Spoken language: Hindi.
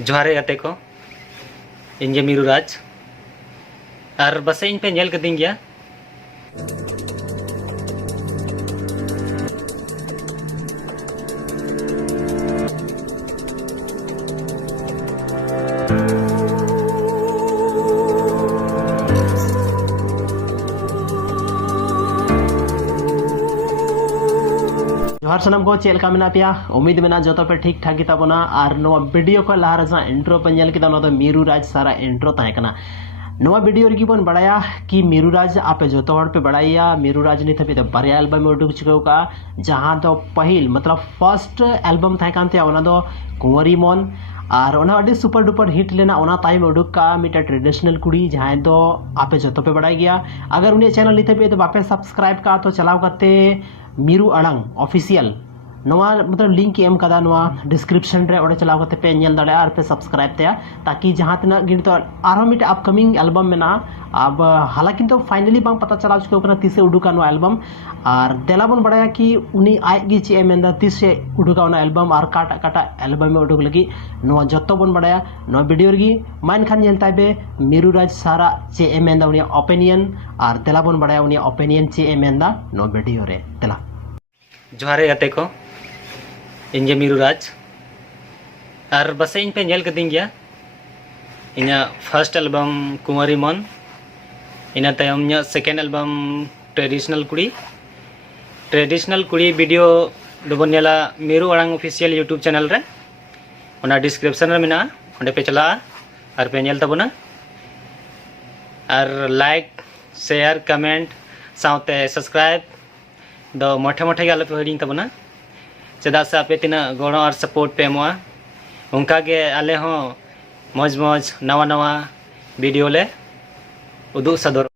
जोहारे गाते को इन मीरू राज और बस इन पे नेल कदिंग गया जोहार सनम को चेलका मेना पिया उम्मीद मेना जो पे ठीक ठाक गिताबोना और नवा वीडियो को लहा रजा इंट्रो पे नेल किदा नोदो मीरू राज सारा इंट्रो ताहेकना नवा वीडियो रगी बन बड़ाया कि मीरू राज आपे जो हड़ पे बड़ाया मीरू राज नित हबी बारिया एल्बम उडुक चुका का जहां दो पहिल मतलब फर्स्ट एल्बम ताहेकानते ओना दो कुंवरी मन और ओना अडी सुपर डुपर हिट लेना ओना टाइम उडुक का मिटा ट्रेडिशनल कुड़ी जहां दो आपे जो पे बड़ाई गया अगर उन्हें चैनल नित हबी तो बापे सब्सक्राइब का तो चलाव करते मीरू अड़ंग ऑफिशियल नवा मतलब लिंक एम कदा नवा डिस्क्रिप्शन रे ओडे चलाव करते पे नेल दाड़े और पे सब्सक्राइब ते ताकि जहां तना गिन तो आरो मिट अपकमिंग एल्बम में ना अब हालांकि तो फाइनली बांग पता चला चुके ओकना तीसे उडुका नो एल्बम और देला बन बड़ाया कि उनी आइगी चे मेंदा तीसे उडुका नो एल्बम और काटा काटा एल्बम में उडुक लगी नो जत्तो बन बड़ाया नो वीडियो रगी मान खान नेल ताबे मीरू राज सारा चे मेंदा उनी ओपिनियन और देला बन बड़ाया उनी ओपिनियन चे मेंदा नो वीडियो रे देला जोहारे गाते को इन मीरू राज और बस इन पे नेल कदिंग गया इन फर्स्ट एल्बम कुंवरी मन इन तायम इन सेकेंड एल्बम ट्रेडिशनल कुड़ी वीडियो दोबन नेला मीरू अड़ांग ऑफिशियल यूट्यूब चैनल रे ओना डिस्क्रिप्शन रे मेना ओंडे पे चला और पे नेल तबना और लाइक शेयर कमेंट साउते सब्सक्राइब दो मोठे मोठे गाले पे हडिंग तबना चेदा से आपे तीना गड़ो और सपोर्ट पे एमोआ उनका के आले हो मौज मौज नवा नवा वीडियो ले उदू सदर